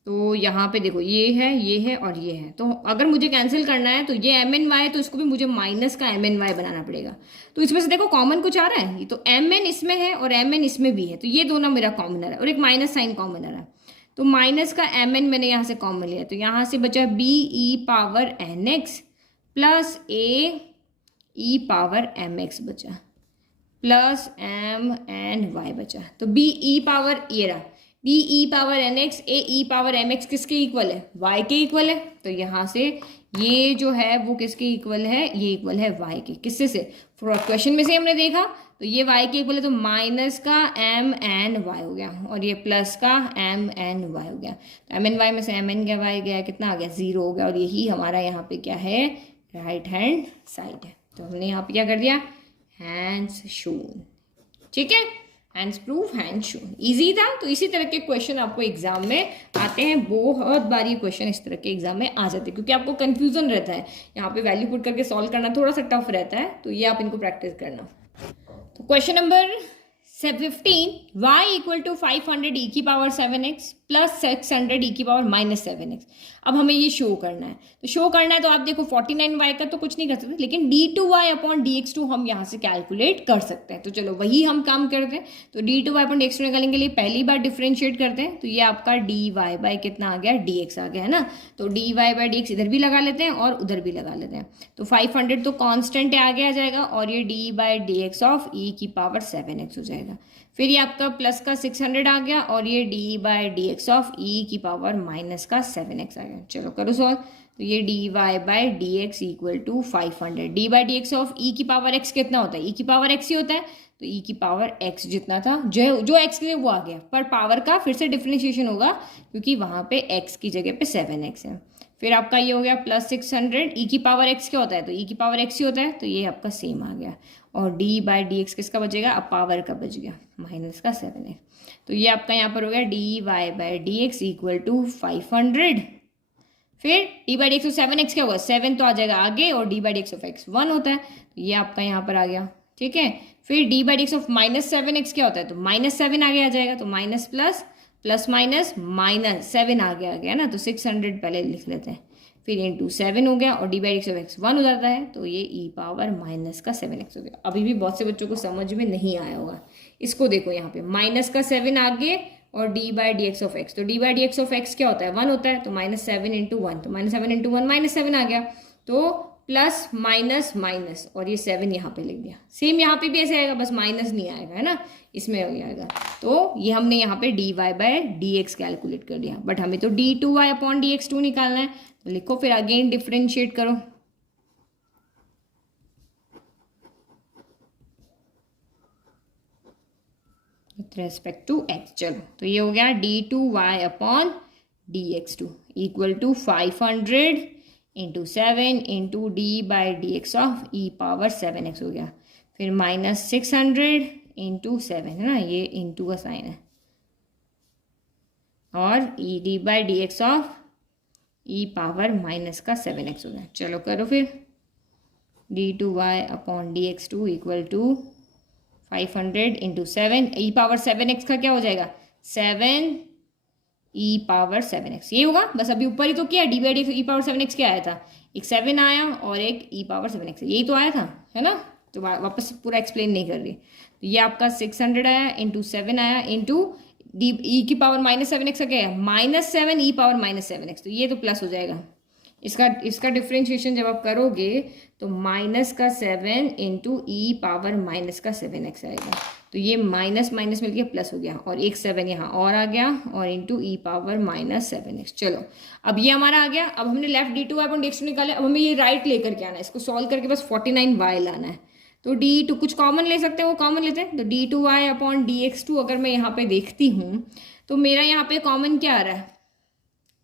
तो यहाँ पे देखो ये है और ये है, तो अगर मुझे कैंसिल करना है तो ये एम एन वाई है, तो इसको भी मुझे माइनस का एम एन वाई बनाना पड़ेगा। तो इसमें से देखो कॉमन कुछ आ रहा है, ये तो एम एन इसमें है और एम एन इसमें भी है, तो ये दोनों मेरा कॉमनर है और एक माइनस साइन कॉमनर है। तो माइनस का एम एन मैंने यहाँ से कॉमन लिया, तो यहाँ से बचा b e power n x plus a e power m x बचा प्लस एम एन वाई बचा। तो बी ई पावर ये रहा, b e power n x a e power m x किसके इक्वल है, वाई के इक्वल है। तो यहाँ से ये जो है वो किसके इक्वल है, ये इक्वल है वाई के। किससे से, क्वेश्चन में से हमने देखा, तो ये वाई के इक्वल है, तो माइनस का एम एन वाई हो गया और ये प्लस का एम एन वाई हो गया। तो एम एन वाई में से एम एन का वाई गया, कितना आ गया, 0 हो गया। और यही हमारा यहाँ पे क्या है, राइट हैंड साइड है। तो हमने यहाँ पे क्या कर दिया, हैंड्स शोन। ठीक है, hands proof hand shown, easy था। तो इसी तरह के क्वेश्चन आपको एग्जाम में आते हैं, बहुत बार ये क्वेश्चन इस तरह के एग्जाम में आ जाते हैं, क्योंकि आपको कंफ्यूजन रहता है, यहाँ पे वैल्यू पुट करके सॉल्व करना थोड़ा सा टफ रहता है, तो ये आप इनको प्रैक्टिस करना। तो question number 15, y equal to 500 e की पावर 7x प्लस 600 ई की पावर माइनस 7x। अब हमें ये शो करना है, तो शो करना है तो आप देखो 49y का तो कुछ नहीं कर सकते, लेकिन d2y अपॉन dx2 हम यहाँ से कैलकुलेट कर सकते हैं। तो चलो वही हम काम करते हैं। तो d2y अपॉन dx2 निकालने के लिए पहली बार डिफ्रेंशिएट करते हैं, तो ये आपका dy बाय कितना आ गया, dx आ गया है ना। तो dy बाय dx इधर भी लगा लेते हैं और उधर भी लगा लेते हैं। तो 500 तो कॉन्स्टेंट आगे आ जाएगा और ये d by dx of e की पावर 7x हो जाएगा। फिर ये आपका प्लस का 600 आ गया और ये d by dx of e की पावर माइनस का 7x आ गया। चलो करो सॉल्व। तो ये dy by dx equal to 500, d by dx of e की पावर x कितना होता है, e की पावर x ही होता है, तो e की पावर x जितना था जो x के लिए वो आ गया, पर पावर का फिर से डिफ्रेंशिएशन होगा क्योंकि वहाँ पे x की जगह पे 7x है। फिर आपका ये हो गया प्लस 600, e की पावर x क्या होता है, तो e की पावर x ही होता है, तो ये आपका सेम आ गया। और d बाय dx किसका बचेगा, अब पावर का बच गया, माइनस का 7x। तो ये आपका यहाँ पर हो गया dy by dx equal to 500। फिर d by dx of 7x क्या होगा, 7 तो आ जाएगा आगे और d by dx of x 1 होता है, तो ये आपका यहाँ पर आ गया। ठीक है, फिर d by dx of minus 7x क्या होता है, तो माइनस 7 आगे आ जाएगा, तो minus plus plus minus minus 7 आगे आ गया ना, तो 600 पहले लिख लेते हैं, फिर इंटू 7 हो गया और d by dx of x 1 हो जाता है, तो ये e पावर माइनस का 7x हो गया। अभी भी बहुत से बच्चों को समझ में नहीं आया होगा, इसको देखो यहाँ पे माइनस का 7 आगे और d by dx of x, तो d by dx of x क्या होता है, 1 होता है, तो माइनस 7 इंटू 1, तो माइनस 7 इंटू 1 माइनस 7 आ गया, तो प्लस माइनस माइनस और ये 7 यहाँ पे लिख दिया। सेम यहाँ पे भी ऐसे आएगा, बस माइनस नहीं आएगा है ना, इसमें हो जाएगा। तो ये हमने यहाँ पे dy बाय dx कैलकुलेट कर दिया, बट हमें तो d2y अपॉन dx2 निकालना है, तो लिखो फिर अगेन डिफ्रेंशिएट करो। विथ रेस्पेक्ट टू x, चलो तो ये हो गया d2y upon dx2 equal to 500 into 7 into d by dx of e power 7x हो गया। फिर माइनस 600 इंटू 7 है ना, ये इंटू का साइन है, और e d by dx of e power minus का 7x हो गया। चलो करो फिर d2y upon dx2 equal to 500 into 7, e power 7x का क्या हो जाएगा, 7 e पावर 7x, ये होगा। बस अभी ऊपर ही तो किया, d by D e power 7x क्या आया था, एक 7 आया और एक e पावर 7x, यही तो आया था है ना। तो वापस पूरा एक्सप्लेन नहीं कर रही। तो ये आपका 600 आया इंटू 7 आया इंटू डी ई की पावर माइनस 7x का क्या है, माइनस 7 ई पावर माइनस 7x, तो ये तो प्लस हो जाएगा। इसका डिफ्रेंशिएशन जब आप करोगे तो माइनस का 7 इंटू ई पावर माइनस का 7x आएगा, तो ये माइनस माइनस मिलके प्लस हो गया और एक 7 यहाँ और आ गया और इंटू ई पावर माइनस 7x। चलो अब ये हमारा आ गया। अब हमने लेफ्ट d2y अपॉन dx2 निकाले, अब हमें ये राइट लेकर के आना है, इसको सॉल्व करके बस 49y लाना है। तो d2 कुछ कॉमन ले सकते हैं, वो कॉमन लेते हैं। तो d2y अपॉन dx2 अगर मैं यहाँ पे देखती हूँ तो मेरा यहाँ पे कॉमन क्या आ रहा है,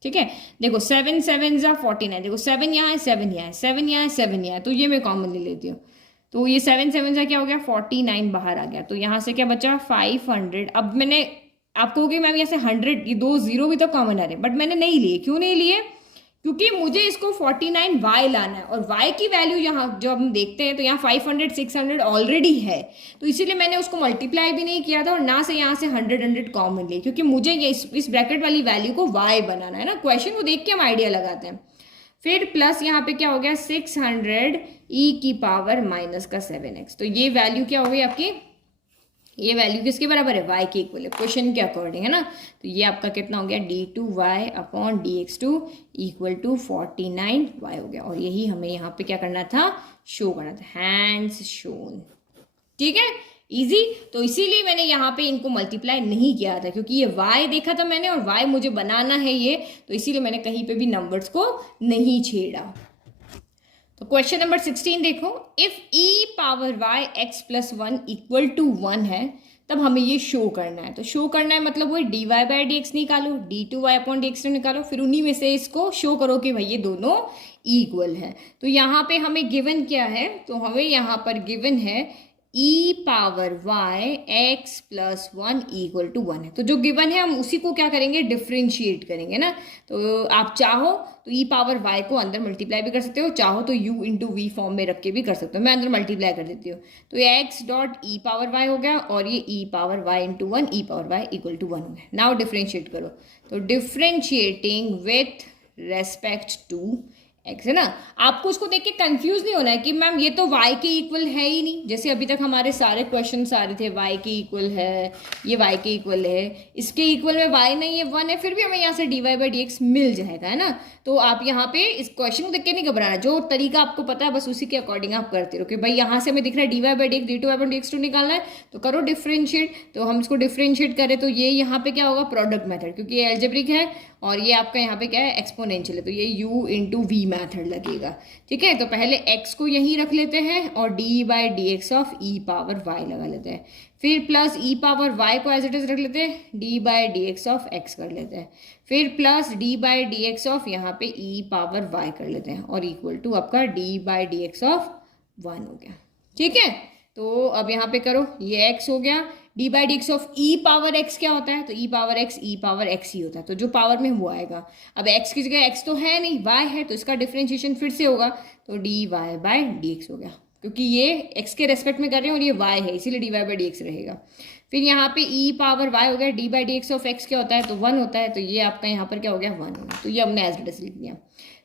ठीक है देखो 7 7 जा 49, देखो 7 यहाँ है 7 यहाँ है 7 यहाँ है 7 यहाँ है, तो ये मैं कॉमन ले लेती हूँ। तो ये 7 7 जा क्या हो गया 49 बाहर आ गया, तो यहाँ से क्या बचा 500। अब मैंने आपको कहोगे मैम यहाँ से 100, ये 2 0 भी तो कॉमन आ रहे, बट मैंने नहीं लिए। क्यों नहीं लिए, क्योंकि मुझे इसको 49y लाना है और y की वैल्यू यहाँ जब हम देखते हैं तो यहाँ 500 600 ऑलरेडी है, तो इसीलिए मैंने उसको मल्टीप्लाई भी नहीं किया था और ना से यहाँ से 100 कॉमन लिए, क्योंकि मुझे ये इस ब्रैकेट वाली वैल्यू को y बनाना है ना। क्वेश्चन को देख के हम आइडिया लगाते हैं। फिर प्लस यहाँ पे क्या हो गया 600 e की पावर माइनस का 7x, तो ये वैल्यू क्या हो गई आपकी, ये वैल्यू किसके बराबर है, y के इक्वल है क्वेश्चन के अकॉर्डिंग, है ना। तो ये आपका कितना हो गया d2y upon dx2 equal to 49y हो गया, और यही हमें यहाँ पे क्या करना था, शो करना था, हैंड्स शोन। ठीक है, इजी। तो इसीलिए मैंने यहाँ पे इनको मल्टीप्लाई नहीं किया था, क्योंकि ये y देखा था मैंने और y मुझे बनाना है ये, तो इसीलिए मैंने कहीं पे भी नंबर्स को नहीं छेड़ा। तो क्वेश्चन नंबर 16 देखो, if e power y x plus 1 equal to 1 है, तब हमें ये शो करना है। तो शो करना है मतलब वही dy बाई डी एक्स निकालो, d2y अपॉन डी एक्स निकालो, फिर उन्हीं में से इसको शो करो कि भाई ये दोनों इक्वल है। तो यहाँ पे हमें गिवन क्या है, तो हमें यहाँ पर गिवन है e power y x plus 1 equal to 1 है। तो जो गिवन है हम उसी को क्या करेंगे, डिफ्रेंशिएट करेंगे ना। तो आप चाहो तो e पावर y को अंदर मल्टीप्लाई भी कर सकते हो, चाहो तो u इंटू वी फॉर्म में रख के भी कर सकते हो। मैं अंदर मल्टीप्लाई कर देती हूँ, तो ये x dot e power y हो गया और ये e power y into 1 e power y equal to 1 हो गया। नाउ डिफ्रेंशिएट करो, तो differentiating with respect to x, है ना। आपको उसको देख के कंफ्यूज नहीं होना है कि मैम ये तो y के इक्वल है ही नहीं, जैसे अभी तक हमारे सारे क्वेश्चन आ रहे थे y के इक्वल है, ये y के इक्वल है, इसके इक्वल में y नहीं है 1 है, फिर भी हमें यहाँ से dy बाई डी एक्स मिल जाएगा, है ना। तो आप यहाँ पे इस क्वेश्चन को देख के नहीं घबराना, जो तरीका आपको पता है बस उसी के अकॉर्डिंग आप करते रहो कि भाई यहाँ से हमें दिख रहा है dy by d x d two by d x two निकालना है, तो करो डिफ्रेंशिएट। तो हम इसको डिफ्रेंशिएट करें तो ये यहाँ पे क्या होगा, प्रोडक्ट मेथड, क्योंकि ये एल्जेब्रिक है और ये आपका यहाँ पे क्या है, एक्सपोनेंशियल है, तो ये u इंटू वी मैथड लगेगा। ठीक है, तो पहले x को यहीं रख लेते हैं और d by d x of e power y लगा लेते हैं, फिर प्लस ई पावर y को एज इट इज रख लेते हैं, D by d x of x कर लेते हैं, फिर plus D by d x of यहाँ पे ई पावर y कर लेते हैं, और इक्वल टू आपका D by d x of 1 हो गया। ठीक है, तो अब यहाँ पे करो, ये x हो गया, d by d x of e power x क्या होता है, तो ई पावर एक्स ही होता है, तो जो पावर में वो आएगा। अब x की जगह x तो है नहीं, y है, तो इसका डिफ्रेंशिएशन फिर से होगा, तो d y by d x हो गया, क्योंकि ये x के रेस्पेक्ट में कर रहे हैं और ये y है, इसीलिए d y by d x रहेगा। फिर यहाँ पे e पावर y हो गया, d by d x of x क्या होता है, तो 1 होता है, तो ये आपका यहाँ पर क्या हो गया, 1 हो गया, तो ये हमने एज इट इज लिख दिया।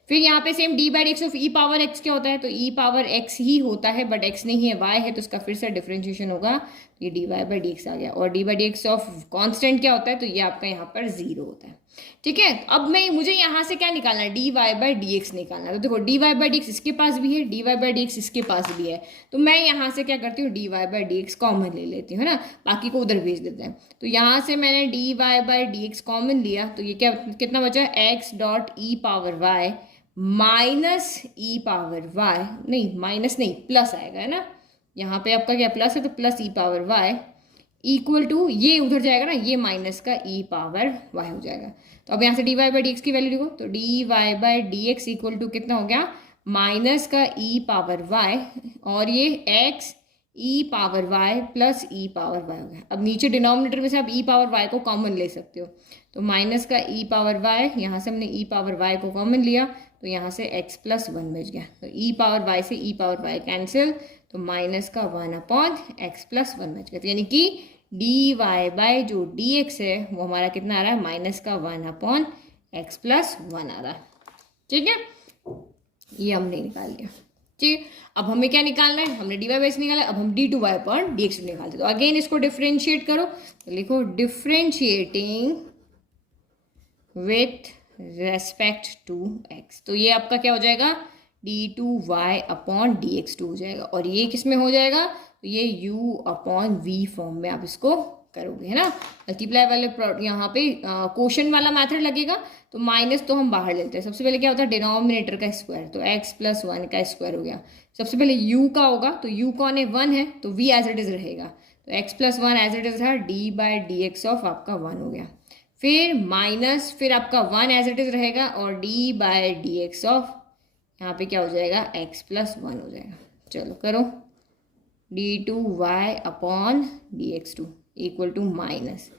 फिर यहाँ पे same D by d x of e power x क्या होता है, तो ई पावर एक्स ही होता है, बट एक्स नहीं है, वाई है, तो इसका फिर से डिफ्रेंशिएशन होगा, तो ये d y by d x आ गया। और d by d x of constant क्या होता है, तो ये आपका यहाँ पर 0 होता है। ठीक है, अब मुझे यहाँ से क्या निकालना है, d y by d x निकालना है। तो देखो d y by d x इसके पास भी है, d y by d x इसके पास भी है, तो मैं यहाँ से क्या करती हूँ, d y by d x common ले लेती हूँ, है ना, बाकी को उधर भेज देते हैं। तो यहाँ से मैंने d y by d x common लिया, तो ये क्या कितना बचा, x dot e power y minus e power y, नहीं माइनस नहीं प्लस आएगा, है ना, यहाँ पे आपका क्या प्लस है, तो plus e power y equal to, ये उधर जाएगा ना, ये माइनस का ई पावर वाई हो जाएगा। तो अब यहाँ से d y by d x की वैल्यू लिखो, तो d y by d x equal to कितना हो गया, माइनस का ई पावर वाई, और ये एक्स ई power Y plus e power Y हो गया। अब नीचे डिनोमिनेटर में से आप ई पावर वाई को कॉमन ले सकते हो, तो माइनस का ई पावर वाई, यहाँ से हमने ई पावर वाई को कॉमन लिया, तो यहाँ से x प्लस 1 बच गया, तो ई पावर वाई से ई पावर वाई कैंसिल, तो माइनस का 1 अपॉन एक्स प्लस 1 बच गया। तो यानी कि डी वाई बाई जो डी एक्स है वो हमारा कितना आ रहा है, माइनस का 1 अपॉन एक्स प्लस 1 आ रहा है। ठीक है, ये हमने निकाल लिया। ठीक, अब हमें क्या निकालना है, हमने डी वाई बाई निकाला, अब हम d two y upon d x निकालते। तो अगेन इसको डिफ्रेंशिएट करो, तो लिखो differentiating with respect to x, तो ये आपका क्या हो जाएगा, d two y upon d x two हो जाएगा, और ये किस में हो जाएगा, तो ये u अपॉन वी फॉर्म में आप इसको करोगे, है ना। मल्टीप्लाई वाले यहाँ पे क्वोशंट वाला मेथड लगेगा, तो माइनस तो हम बाहर लेते हैं। सबसे पहले क्या होता है, डिनोमिनेटर का स्क्वायर, तो x प्लस 1 का स्क्वायर हो गया। सबसे पहले u का होगा, तो u कौन है, 1 है, तो v एज इट इज रहेगा, तो x plus 1 as it is है, d by d x of आपका 1 हो गया, फिर माइनस, फिर आपका 1 एज इट इज रहेगा, और d by d x of यहाँ पे क्या हो जाएगा, x प्लस 1 हो जाएगा। चलो करो, d two y upon d x two equal to minus,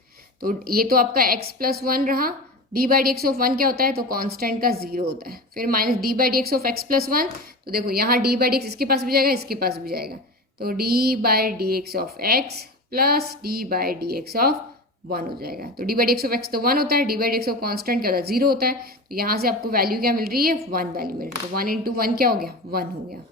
तो ये तो आपका x प्लस 1 रहा, d by d x of one क्या होता है, तो कांस्टेंट का 0 होता है। फिर minus d by d x of x plus one, तो देखो यहाँ डी बाई डी एक्स इसके पास भी जाएगा, इसके पास भी जाएगा, तो d by d x of x plus D by d x of one हो जाएगा। तो d by d x of x तो 1 होता है, d by d x of constant क्या होता है, 0 होता है। तो यहाँ से आपको वैल्यू क्या मिल रही है, 1 वैल्यू मिल रही है। तो 1 इंटू 1 क्या हो गया, 1 हो गया।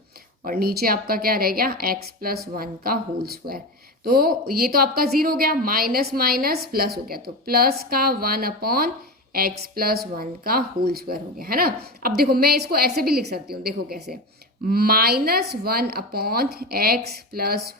और नीचे आपका क्या रह गया, एक्स प्लस 1 का होल स्क्वायर। तो ये तो आपका 0 हो गया, माइनस माइनस प्लस हो गया, तो प्लस का 1 अपॉन एक्स प्लस 1 का होल स्क्वायर हो गया, है ना। अब देखो मैं इसको ऐसे भी लिख सकती हूँ, देखो कैसे, माइनस 1 अपॉन एक्स प्लस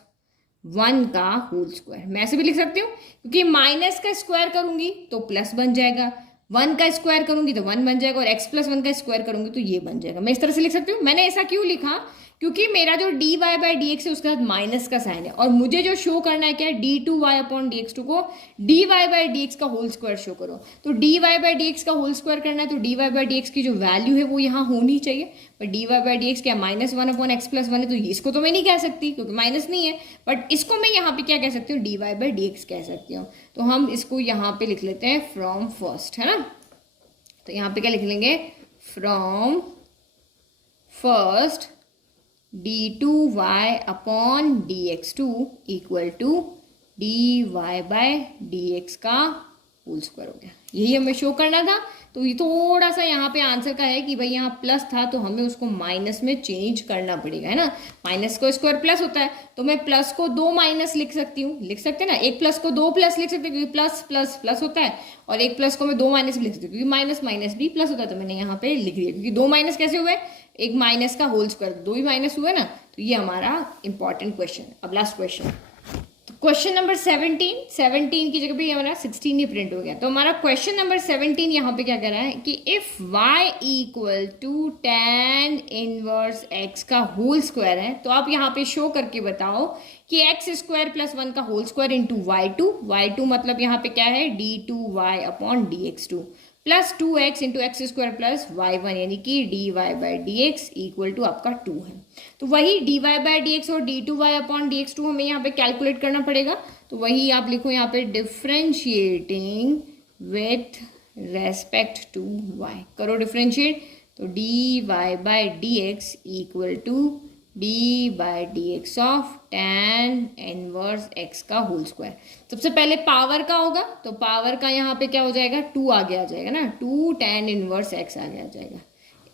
1 का होल स्क्वायर। मैं ऐसे भी लिख सकती हूँ, क्योंकि माइनस का स्क्वायर करूंगी तो प्लस बन जाएगा, 1 का स्क्वायर करूंगी तो 1 बन जाएगा, और एक्स प्लस 1 का स्क्वायर करूंगी तो ये बन जाएगा। मैं इस तरह से लिख सकती हूँ। मैंने ऐसा क्यों लिखा, क्योंकि मेरा जो d y by d x है उसके साथ माइनस का साइन है, और मुझे जो शो करना है क्या है, d two y upon d x two को d y by d x का होल स्क्वायर शो करो। तो d y by d x का होल स्क्वायर करना है, तो d y by d x की जो वैल्यू है वो यहाँ होनी चाहिए। पर d y by d x क्या, माइनस 1 अपॉन एक्स प्लस 1 है, तो इसको तो मैं नहीं कह सकती क्योंकि माइनस नहीं है, बट इसको मैं यहाँ पे क्या कह सकती हूँ, d y by d x कह सकती हूँ। तो हम इसको यहाँ पे लिख लेते हैं फ्रॉम फर्स्ट, है ना। तो यहाँ पे क्या लिख लेंगे, from first d two y upon d x two equal to d y by d x का होल स्क्वायर हो गया। यही हमें शो करना था। तो ये थोड़ा सा यहाँ पे आंसर का है कि भाई यहाँ प्लस था तो हमें उसको माइनस में चेंज करना पड़ेगा, है ना। माइनस को स्क्वायर प्लस होता है, तो मैं प्लस को 2 माइनस लिख सकती हूँ, लिख सकते हैं ना। एक प्लस को 2 प्लस लिख सकते हैं क्योंकि प्लस प्लस प्लस होता है, और एक प्लस को मैं 2 माइनस भी लिख सकती हूँ क्योंकि माइनस माइनस भी प्लस होता है। तो मैंने यहाँ पे लिख दिया, क्योंकि 2 माइनस कैसे हुए, एक माइनस का होल स्क्वायर, 2 ही माइनस हुए ना। तो ये हमारा इंपॉर्टेंट क्वेश्चन। अब लास्ट क्वेश्चन, क्वेश्चन नंबर 17 की जगह पे हमारा 16 ही प्रिंट हो गया। तो हमारा क्वेश्चन नंबर 17 यहाँ पे क्या कह रहा है कि if y equal to tan inverse x का होल स्क्वायर है, तो आप यहाँ पे शो करके बताओ कि एक्स स्क्वायर प्लस 1 का होल स्क्वायर इंटू y2 मतलब यहाँ पे क्या है, d2y upon dx2 plus 2x into x square plus y1, यानी कि dy by d x equal to आपका 2 है। तो वही dy बाई डी एक्स और d2y अपॉन dx2 हमें यहाँ पे कैलकुलेट करना पड़ेगा। तो वही आप लिखो यहाँ पे differentiating with respect to y, करो डिफ्रेंशिएट। तो dy by d x equal to d by d x of tan inverse x का होल स्क्वायर। सबसे पहले पावर का होगा, तो पावर का यहाँ पे क्या हो जाएगा, 2 आगे आ जाएगा ना, 2 tan इनवर्स x आगे आ जाएगा,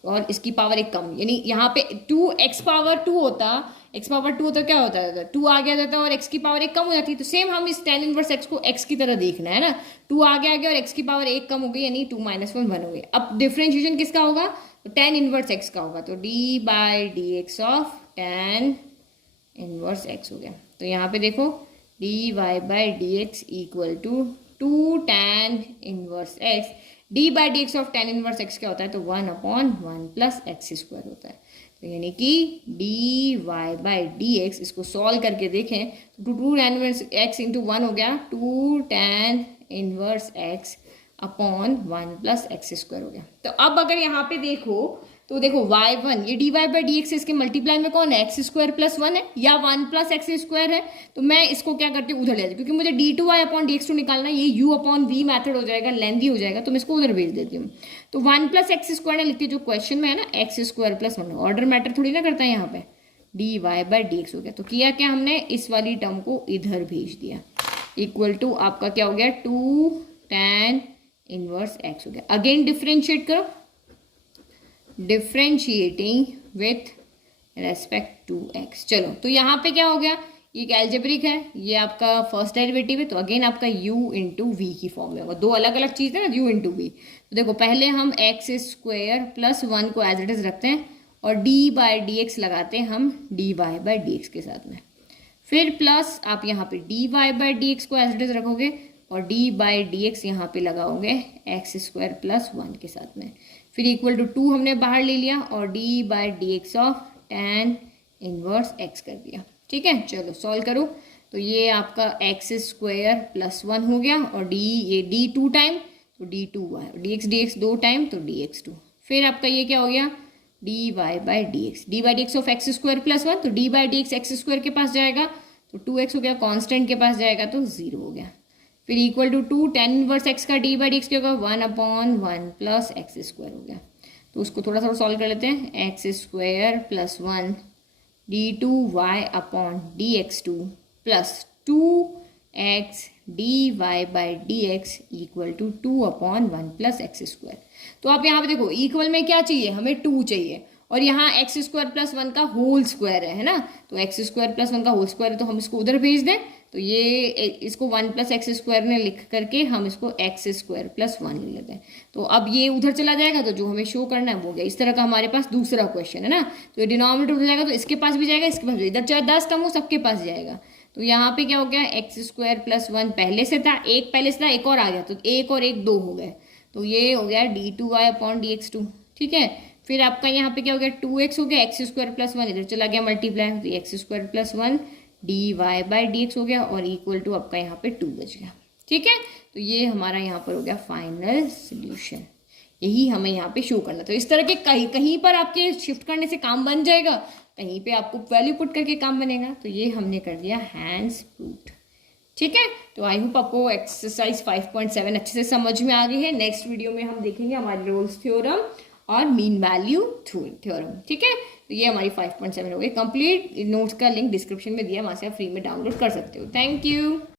और इसकी पावर एक कम, यानी यहाँ पे 2 x पावर 2 होता, x पावर 2 होता क्या होता है, 2 आगे आ जाता है और x की पावर एक कम हो जाती है। तो सेम हम इस tan इनवर्स x को x की तरह देखना है ना, 2 आगे आ गया और x की पावर एक कम हो गई, यानी 2 माइनस 1 1 हो गई। अब डिफ्रेंशिएशन किसका होगा, तो tan इनवर्स x का होगा, तो d by d x of tan inverse x हो गया। तो यहाँ पे देखो d y by d x equal to 2 tan inverse x, d by d x of tan inverse x क्या होता है, तो 1 अपॉन 1 प्लस एक्स स्क्वायर होता है। तो यानी कि d y by d x, इसको सॉल्व करके देखें तो 2 tan इनवर्स x इंटू 1 हो गया, 2 tan inverse x upon 1 plus x square हो गया। तो अब अगर यहाँ पे देखो तो देखो y1 ये d y by d x, इसके मल्टीप्लाई में कौन है, एक्स स्क्वायर प्लस 1 है या 1 प्लस एक्स स्क्वायर है। तो मैं इसको क्या करती हूँ, उधर ले जाती हूँ, क्योंकि मुझे d2y अपॉन dx2 निकालना है, ये u अपॉन v मैथड हो जाएगा, लेंथी हो जाएगा, तो मैं इसको उधर भेज देती हूँ। तो 1 प्लस एक्स स्क्वायर लिखती है जो क्वेश्चन में है ना, x square plus 1, order matter थोड़ी ना करता है यहाँ पे, d y by d x हो गया। तो किया क्या हमने, इस वाली टर्म को इधर भेज दिया, इक्वल टू आपका क्या हो गया, 2 tan इनवर्स x हो गया। अगेन डिफ्रेंशिएट करो, differentiating with respect to x। चलो तो यहाँ पे क्या हो गया, ये एक एल्जेब्रिक है, ये आपका फर्स्ट डेरिवेटिव है, तो अगेन आपका u इंटू वी की फॉर्म में होगा। दो अलग अलग चीज़ है ना, u इंटू वी। तो देखो पहले हम एक्स स्क्वायर प्लस 1 को एज इट इज रखते हैं, और d बाई डी एक्स लगाते हैं हम d y by d x के साथ में, फिर प्लस आप यहाँ पे d y by d x को एज इट इज रखोगे, और d बाई डी एक्स यहाँ पे लगाओगे एक्स स्क्वायर प्लस 1 के साथ में, फिर इक्वल टू 2 हमने बाहर ले लिया, और d by d x of tan inverse x कर दिया। ठीक है, चलो सॉल्व करो। तो ये आपका एक्स स्क्वायर प्लस 1 हो गया, और ये d 2 टाइम तो d2y, डी एक्स 2 टाइम तो dx2, फिर आपका ये क्या हो गया, d y by d x of x square plus 1, तो d by d x x square के पास जाएगा तो 2x हो गया, कांस्टेंट के पास जाएगा तो 0 हो गया। फिर equal to 2 tan inverse x का डी बाई डी एक्स क्या होगा 1/1 प्लस एक्स स्क्वायर हो गया। तो उसको थोड़ा सा सॉल्व कर लेते हैं। X square plus 1 d2y upon dx2 plus 2x dy by dx equal to 2/1 plus x square. तो आप यहाँ पे देखो इक्वल में क्या चाहिए, हमें 2 चाहिए और यहाँ एक्स स्क्वायर प्लस 1 का होल स्क्वायर है ना। तो एक्स स्क्वायर प्लस 1 का होल स्क्वायर है तो हम इसको उधर भेज दें। तो ये इसको 1 प्लस एक्स स्क्वायर में लिख करके हम इसको एक्स स्क्वायर प्लस 1 ले लेते हैं। तो अब ये उधर चला जाएगा तो जो हमें शो करना है वो गया। इस तरह का हमारे पास दूसरा क्वेश्चन है ना। तो ये डिनोमिनेटर उधर जाएगा तो इसके पास भी जाएगा, इसके पास भी, इधर चाहे 10 टर्म हो सबके पास जाएगा। तो यहाँ पे क्या हो गया, एक्स स्क्वायर प्लस 1 पहले से था, एक पहले से था, एक और आ गया, तो एक और एक 2 हो गए। तो ये हो गया d2y अपॉन dx2, ठीक है। फिर आपका यहाँ पे क्या हो गया 2x हो गया, एक्स स्क्वायर प्लस 1 इधर चला गया मल्टीप्लाई, तो x square plus 1 dy by dx हो गया और इक्वल टू आपका यहाँ पे 2 बच गया, ठीक है। तो ये हमारा यहाँ पर हो गया फाइनल सोल्यूशन। यही हमें यहाँ पे शो करना था। तो इस तरह के कहीं पर आपके शिफ्ट करने से काम बन जाएगा, कहीं पे आपको वैल्यू पुट करके काम बनेगा। तो ये हमने कर दिया हैंड्स प्रूव्ड, ठीक है। तो आई होप आपको एक्सरसाइज 5.7 अच्छे से समझ में आ गई है। नेक्स्ट वीडियो में हम देखेंगे हमारे रोल्स थ्योरम और मीन वैल्यू थ्योरम, ठीक है। तो ये हमारी 5.7 हो गई कंप्लीट। नोट्स का लिंक डिस्क्रिप्शन में दिया, वहाँ से आप फ्री में डाउनलोड कर सकते हो। Thank you.